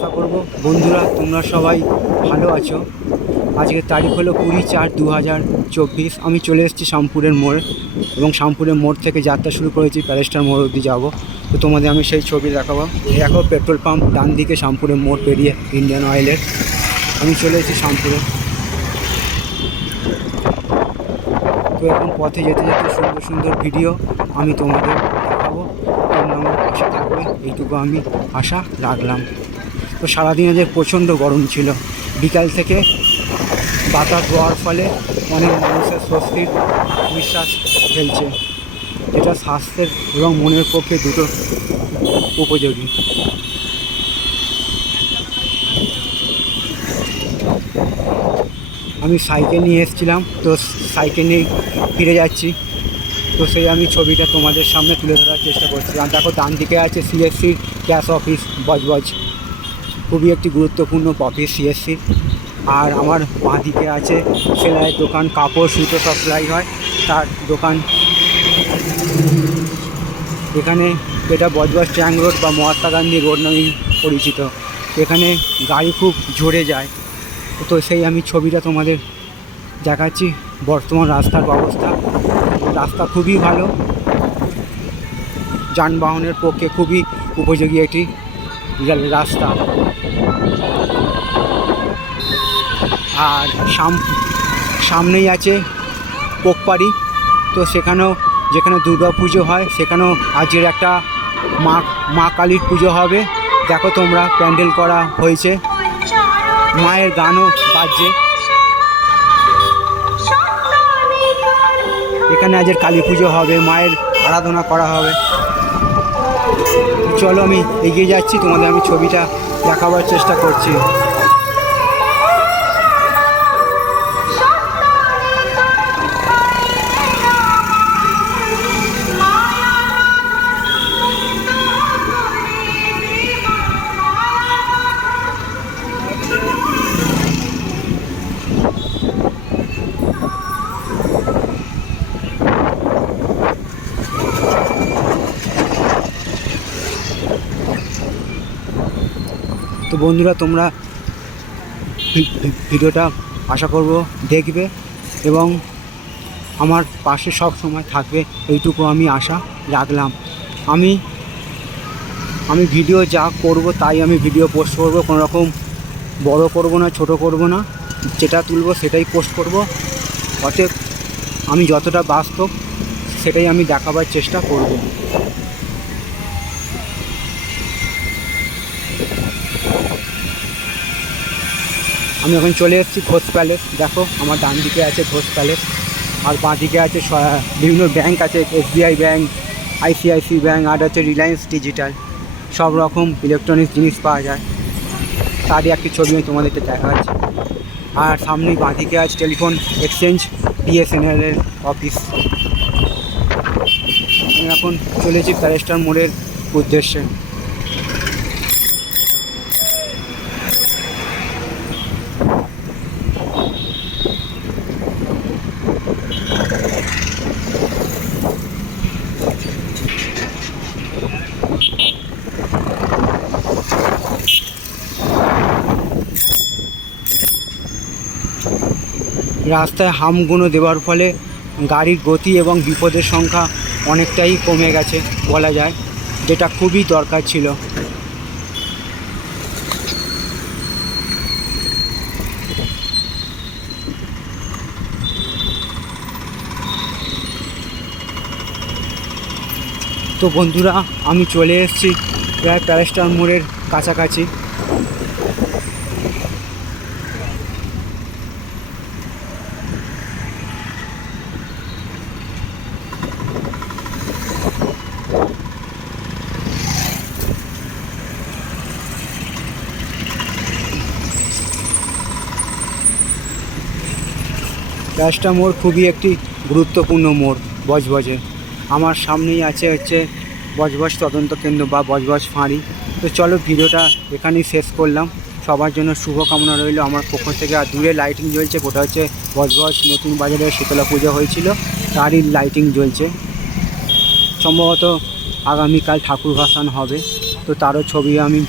আশা করব। বন্ধুরা, তোমরা সবাই ভালো আছো। আজকের তারিখ হলো কুড়ি চার দু হাজার চব্বিশ। আমি চলে এসেছি শামপুরের মোড় এবং শামপুরের মোড় থেকে যাত্রা শুরু করেছি প্যালেস্টার মোড় অবধি যাব। তো তোমাদের আমি সেই ছবি দেখাবো। দেখো, পেট্রোল পাম্প ডান দিকে শামপুরের মোড় পেরিয়ে ইন্ডিয়ান অয়েলের। আমি চলে এসেছি শামপুরে তো এখন পথে যেতে যেতে সুন্দর সুন্দর ভিডিও আমি তোমাদের দেখাবো। তোমরা আমার পাশে থাকবে। এইটুকু আমি আশা রাখলাম। তো সারাদিন যে প্রচণ্ড গরম ছিল। বিকাল থেকে বাতাস হওয়ার ফলে অনেক মানুষের স্বস্তির নিঃশ্বাস ফেলছে। এটা স্বাস্থ্যের এবং মনের পক্ষে দুটো উপযোগী। আমি সাইকেল নিয়ে এসেছিলাম, তো সাইকেল নিয়ে ফিরে যাচ্ছি। তো সেই আমি ছবিটা তোমাদের সামনে তুলে ধরার চেষ্টা করছি আর দেখো ডান দিকে আছে সিএসসির ক্যাশ অফিস বজবজ। খুবই একটি গুরুত্বপূর্ণ অফিস সিএসসির আর আমার বাঁ দিকে আছে সেলাইয়ের দোকান, কাপড়, সুতো সাপ্লাই হয়। তার দোকান এখানে এটা বজবজ ট্যাং রোড বা মহাত্মা গান্ধী রোড নামেই পরিচিত। এখানে গাড়ি খুব ঝরে যায়। তো সেই আমি ছবিটা তোমাদের দেখাচ্ছি। বর্তমান রাস্তার ব্যবস্থা রাস্তা খুবই ভালো। যানবাহনের পক্ষে খুবই উপযোগী একটি রা- রাস্তা। আর সাম, সামনেই আছে পোকপাড়ি তো সেখানেও যেখানে দুর্গা পুজো হয়, সেখানেও আজকের একটা মা মা কালীর পুজো হবে। দেখো তোমরা, প্যান্ডেল করা হয়েছে। মায়ের গানও বাজছে। এখানে আজের কালী পুজো হবে, মায়ের আরাধনা করা হবে। চলো আমি এগিয়ে যাচ্ছি তোমাদের আমি ছবিটা দেখাবার চেষ্টা করছি। তো বন্ধুরা, তোমরা ভিডিওটা আশা করব দেখবে এবং আমার পাশে সব সময় থাকবে, এইটুকু আমি আশা রাখলাম। আমি আমি ভিডিও যা করব তাই আমি ভিডিও পোস্ট করব কোনো রকম বড় করব না, ছোট করব না। যেটা তুলব সেটাই পোস্ট করব। অতএব আমি যতটা বাস্তব সেটাই আমি দেখাবার চেষ্টা করব। আমি এখন চলে এসেছি ঘোষ প্যালেস দেখো, আমার ডান দিকে আছে ঘোষ প্যালেস আর বাঁ দিকে আছে বিভিন্ন ব্যাংক আছে এসবিআই ব্যাংক আইসিআইসি ব্যাংক আর আছে রিলায়েন্স ডিজিটাল সব রকম ইলেকট্রনিক্স জিনিস পাওয়া যায়। তারই একটি ছবি আমি তোমাদেরকে দেখাচ্ছি। আর সামনে বাঁ দিকে আছে টেলিফোন এক্সচেঞ্জ বিএসএনএলের অফিস আমি এখন চলেছি প্যালেস্টার মোড়ের উদ্দেশ্যে। রাস্তায় হামগুনো দেওয়ার ফলে গাড়ির গতি এবং বিপদের সংখ্যা অনেকটাই কমে গেছে, বলা যায়। যেটা খুবই দরকার ছিল। তো বন্ধুরা, আমি চলে এসেছি প্রায় প্যালেস্টার মোড়ের কাছাকাছি। রাজটা মোড় খুবই একটি গুরুত্বপূর্ণ মোড়, বজবজে। আমার সামনেই আছে হচ্ছে বজবজ তদন্ত কেন্দ্র বা বজবজ ফাঁড়ি। তো চলো ভিডিওটা এখানেই শেষ করলাম। সবার জন্য শুভকামনা রইল। আমার পক্ষ থেকে আর দূরে লাইটিং জ্বলছে। ওটা হচ্ছে বজবজ নতুন বাজারে শীতলা পুজো হয়েছিল, তারই লাইটিং জ্বলছে। সম্ভবত আগামীকাল ঠাকুর ভাসান হবে। তো তারও ছবি আমি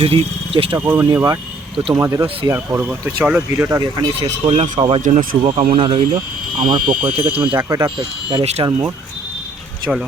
যদি চেষ্টা করব নেবার। তো তোমাদেরও শেয়ার করব। তো চলো ভিডিওটা এখানেই শেষ করলাম। সবার জন্য শুভকামনা রইল। আমার পক্ষ থেকে তুমি দেখো এটা প্যালেস্টার মোড় চলো।